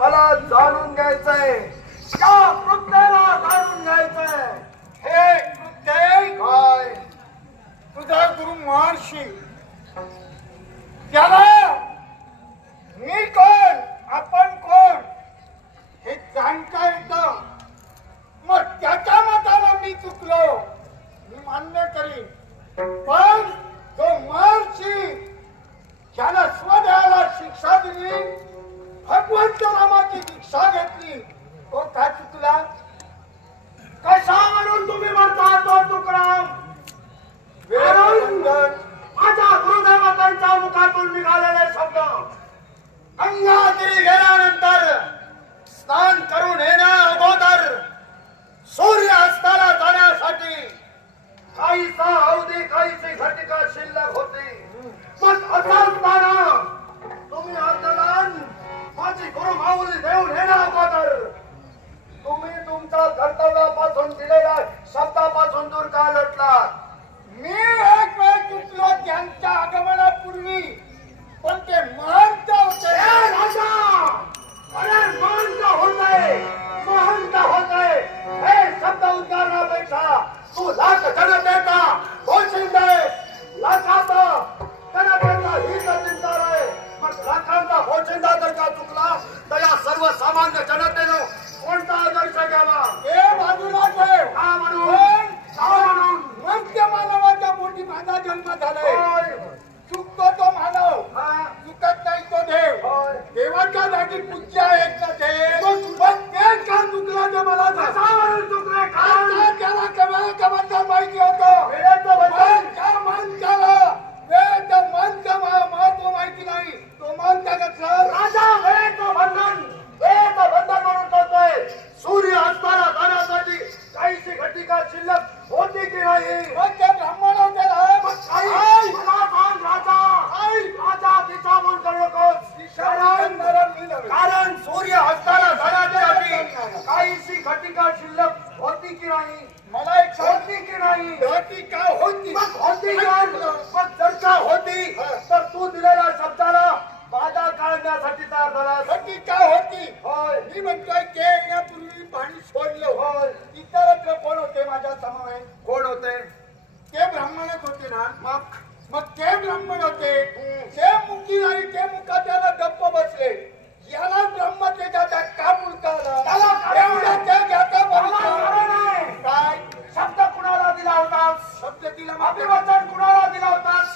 मला जाणून घ्यायचंय, त्या कृत्याला जाणून घ्यायचंय. हे कृत्य काय? तुझा गुरु महर्षी, त्याला मी कोण आपण कोण हे जाणता येतं. मग त्याच्या मताला मी चुकलो, मी मान्य करीन. पण तो महर्षी ज्याला स्वदेहाला शिक्षा दिली, भगवंत रामाची दीक्षा घेतली, तो का चुकला? कशा म्हणून तुम्ही म्हणता तो तुकराम? माझ्या गुरुदेवतांच्या मुखातून निघालेले शब्द, गंगागिरी गेल्यानंतर स्नान करून येण्या अगोदर सूर्य अस्ताला जाण्यासाठी काहीसा अवधी, काहीशी घटिका शिल्लक होती. मग असं असताना तुम्ही अर्धलान माझी गुरु माऊली देऊन येण्या अगोदर तुम्ही तुमच्या कर्तव्यापासून दिलेल्या शब्दापासून दूर का लटलात? मी एक वेळ चुकलो त्यांच्या आगमनापूर्वी, पण ते महंत होते. राजा, अरे महंत होते, महंत होते, हे शब्द उच्चारण्यापेक्षा तू लाख जनतेचा घोषण दे. लाखाचा जनतेचा हित चिंता आहे. मग लाखांचा घोषणा जर का चुकला तर या सर्वसामान्य जनतेनं कोणता आदर्श घ्यावा? हे बाजूला ठेव. का म्हणून? का म्हणून? मध्य मानवाच्या पोटी माझा जन्म झालाय. चुकतो तो मानव, चुकत नाही तो देव. देवाच्या जागी पूज्य आहेत ना ते. पण ते का चुकला ते मला कशा म्हणून चुकले? कारण त्याला केवळ बद्दल माहिती होतं. वेळेचं बंधन. त्या माणसाला वेळेचं महत्व माहिती नाही. तो मानता कसं? राजा वेळेचं बंधन, वेळेचं बंधन म्हणून करतोय. सूर्य अस्ताला जाण्यासाठी काहीशी घटिका शिल्लक होती की नाही? मग ते ब्राह्मण होते ना. मग काही मला सांग राजा, राजा दिशाभूल करू नकोस. कारण सूर्य अस्ताला जाण्यासाठी काहीशी घटिका शिल्लक होती की नाही? मला एक होती की नाही? होती का होती? मग होती का? मग जर का होती तर तू दिलेल्या शब्दाला वादा काढण्यासाठी तयार झालास. होती का होती? होय. मी म्हणतोय ते येण्यापूर्वी पाणी सोडलं. होय. इतर कोण होते माझ्या समवेत? कोण होते? ते ब्राह्मणच होते ना. मग ते ब्राह्मण होते. ते मुकी नाही, ते मुका त्याला गप्प बसले. याला ब्रह्मतेजाचा का मुलगा आला? एवढा ते घ्यायचा काय शब्द कुणाला दिला होतास? शब्द दिला. अभिवचन कुणाला दिला होतास?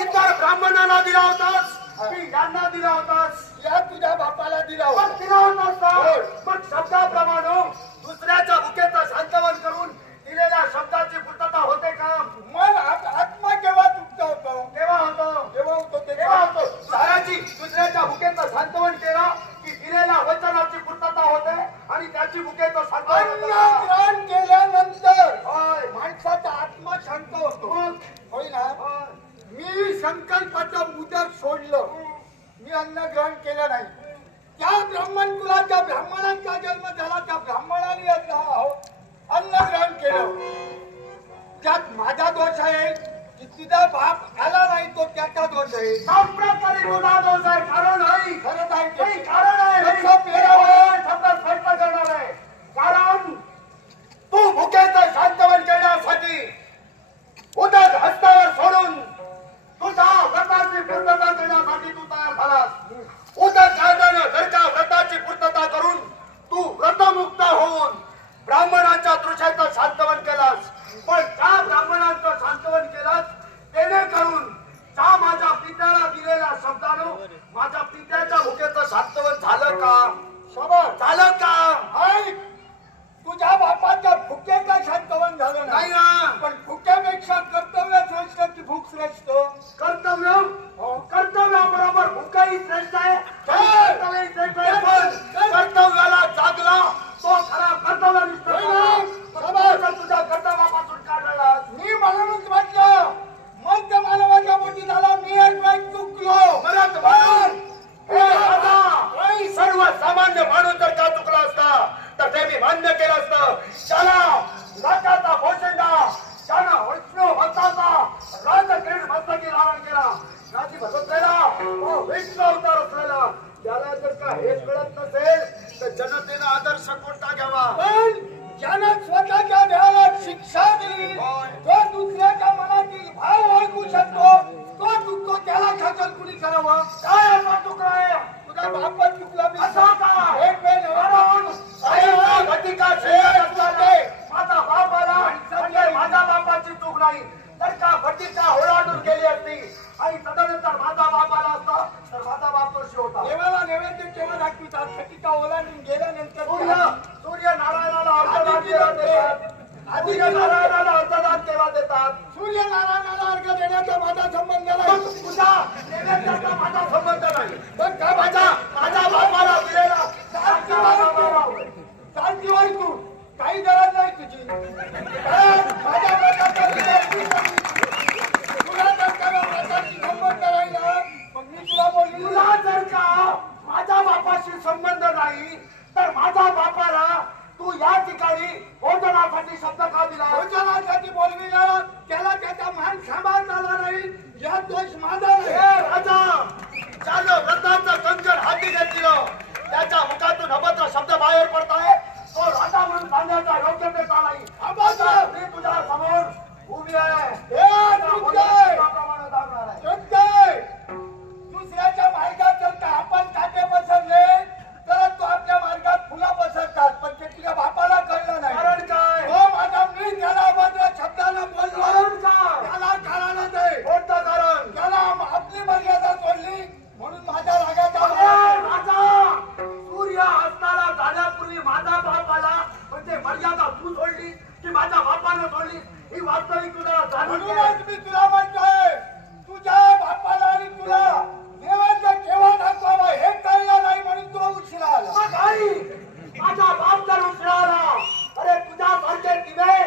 इतर ब्राह्मणाला दिला होतास की यांना दिला होतास? या तुझ्या बापाला दिला मग दिला होतास. मग शब्दाप्रमाणे दुसऱ्याच्या भुकेचं शांतवन करून दिलेल्या शब्दाची पूर्तता होते का? मन आत्मा केव्हा चुकत होतो? तेव्हा होतो. तेव्हा होतो ते तेव्हा होतो. साराची दुसऱ्याच्या भुकेचं शांतवन केलं की दिलेल्या वचनाची पूर्तता होते आणि त्याची भुकेचं शांतवन होतं. ग्रहण केल्यानंतर होय. माणसाचा आत्मा शांत होतो. होय ना? मी संकल्पाचं मुदत सोडलं. मी अन्न ग्रहण केलं नाही. त्या ब्राह्मण कुलाच्या ब्राह्मणांचा जन्म झाला, त्या ब्राह्मणाने अन्न ग्रहण केलं. त्यात माझा दोष आहे की तुझा बाप आला नाही, तो त्याचा दोष आहे. शास्त्रातरी तुझा दोष आहे. कारण नाही. खरंच आहे ते. नाही, कारण आहे. लक्षात ठेवा. शब्द स्पष्ट करणार आहे. कारण तू भुकेचं शांतवन करण्यासाठी उदक हस्तावर सोडून तुझ्या व्रताची पूर्तता करण्यासाठी तू तयार झालास. उदक काढल्यानं जर का व्रताची पूर्तता करून तू व्रतमुक्त होऊन ब्राह्मणाच्या तृषेचं शांतवन केलास. पण त्या ब्राह्मणांचं शांतवन केलास जेणेकरून त्या माझ्या पित्याला दिलेल्या शब्दानं माझ्या पित्याच्या भुकेचं शांतवन झालं का? शबास. झालं का? ऐक, तुझ्या बापाच्या भुकेचं शांतवन झालं नाही ना. पण भुकेपेक्षा कर्तव्य श्रेष्ठ की भूक श्रेष्ठ? कर्तव्य कर्तव्याबरोबर भूकही श्रेष्ठ आहे. कर्तव्यही श्रेष्ठ आहे. पण कर्तव्याला जागला तो खरा कर्तव्यनिष्ठ जर तुझ्या कर्तव्यापासून काढलेला. मी म्हणूनच म्हटलं मध्य मानवाच्या मोठी झाला. मी एक वेळ चुकलो. परत म्हणून हे राजा, सर्व सामान्य माणूस जर का चुकला असता तर ते मी मान्य केलं असतं. त्याला लाखाचा पोशिंदा, त्यानं विष्णू भक्ताचा राजक्रीड मस्तकी धारण केला. राजी भगत विष्णू अवतार असलेला त्याला जर का हेच कळत नसेल तर जनतेनं आदर्श कोणता घ्यावा? पण ज्यानं स्वतःच्या ध्यानात शिक्षा दिली होय. तो दुसऱ्याच्या मनातील भाव ओळखू शकतो, तो चुकतो त्याला शासन कुणी करावं? काय असा चुकला आहे? तुझा बापच चुकला मी असा का? एक वेळ कारण आईचा घटिका शिल्लक असल्याने माझा बाप आला म्हणजे माझ्या बापाची चूक नाही. तर का घटिका ओलांडून गेली असती आणि तदनंतर माझा बाप आला असता तर माझा बाप दोषी होता. देवाला नैवेद्य केव्हा दाखवितात? घटिका ओलांडून गेल्यानंतर सूर्य नारायणाला अर्धदान केव्हा देतात? सूर्यनारायणाला अर्धदान केव्हा देतात? सूर्यनारायणाला अर्घ देण्याचा माझा संबंध नाही. तुझा नैवेद्याचा माझा संबंध नाही. पण का माझ्या बापाला दिलेला शांती व्हाय तू, काही गरज नाही तुझी. कारण माझ्या प्रकारचा तुला जर का प्रकारची संबंध राहिला मग मी तुला बोलली तुला जर का माझ्या बापाशी संबंध नाही तर माझ्या बापाला तू या ठिकाणी भोजनासाठी शब्द का दिला? भोजनासाठी बोलविला, त्याला त्याचा मान सांभाळता आला नाही, या दोष माझा हे नाही. राजा ज्यानं व्रताचं कंकण हाती घेतलं त्याच्या मुखातून अभद्र शब्द बाहेर पडताय, तो राजा म्हणून सांगण्याचा योग्यतेचा नाही. अभद्र मी तुझ्या समोर उभी आहे. हे चुकतंय. त्याप्रमाणे जाणार आहे. चुकतंय. दुसऱ्याच्या मार्गात जर का आपण काटे पसरले तर तो आपल्या मार्गात फुलं पसरतात, पण ते तुझ्या बापाला कळलं नाही. कारण काय? तो माझा मी त्याला अभद्र शब्दानं बोललो, कारण काय? त्याला कारणच आहे. कोणतं कारण? त्याला आपली मर्यादा सोडली म्हणून माझ्या रागात अरे आला. राजा, सूर्य अस्ताला जाण्यापूर्वी माझा बाप आला म्हणजे मर्यादा तू सोडली की माझ्या बापानं सोडली ही वास्तविक तुला जाणून घे. म्हणूनच मी तुला म्हणतोय, तुझ्या बापाला आणि तुला नैवेद्य केव्हा दाखवावा हे कळलं नाही म्हणून तो उशिरा आला. मग आई, माझा बाप जर उशिरा आला, अरे तुझ्यासारखे दिवे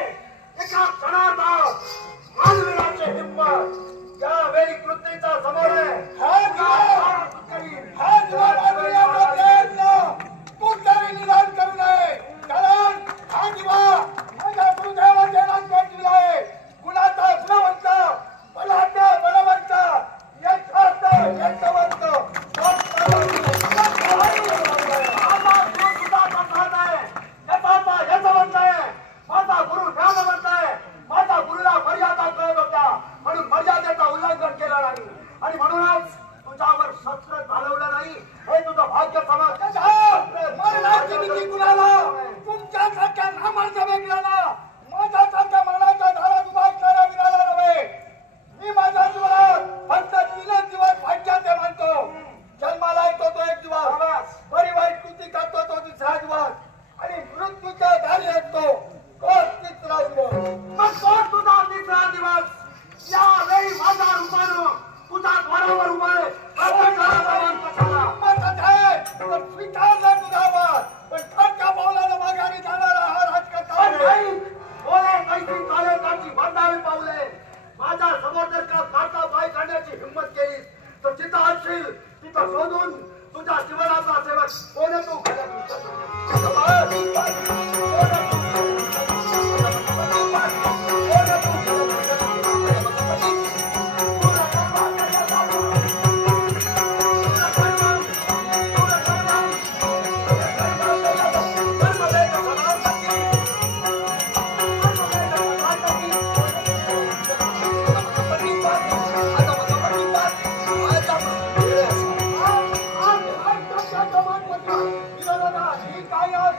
एका क्षणात मानवीराची हिंमत यावेळी कृतीचा समोर आहे. हा दिवा मानवीयाचा प्रयत्न तू तरी निदान करू नये, कारण हा दिवा माझ्या गुरुदेवाचे नाव दिलाय. गुणाचा गुणवंत, बलाढ्य बलवंत, यशार्थ यशवंत. माझा गुरु ज्ञानवंत आहे. माझा गुरुला मर्यादा कळत होत्या म्हणून मर्यादेचा उल्लंघन केलं नाही आणि म्हणूनच तुझ्यावर शस्त्र चालवलं नाही. हे तुझं भाग्य समज. मरणाची भीती कुणाला? तुमच्यासारख्या नामांच्या वेगळ्याला, माझ्यासारख्या मरणाच्या धारात उभा असणाऱ्या वीराला नव्हे. मी माझ्या जीवनात फक्त 3 दिवस भाग्याचे म्हणतो. जन्माला येतो तो एक दिवस, बरी वाईट कृती करतो तो दुसरा दिवस आणि मृत्यूच्या दारी असतो तो तिसरा दिवस. मग तो तुझा तिसरा दिवस यावेळी माझ्या रूपानं तुझ्या द्वारावर उभा आहे. मतच आहे तर स्वीकारलं तुझ्यावर, पण खडका पावलानं माघारी जाणारा हा राजकर्ता पण आहे. नाही, बोले कैसी चाले त्याची बंधावी पावले. माझ्या समोर जर का काटा पाय काढण्याची हिंमत केली तर जिथं असशील तिथं शोधून तुझ्या जीवनाचा सेवक कोण तू ही काय आज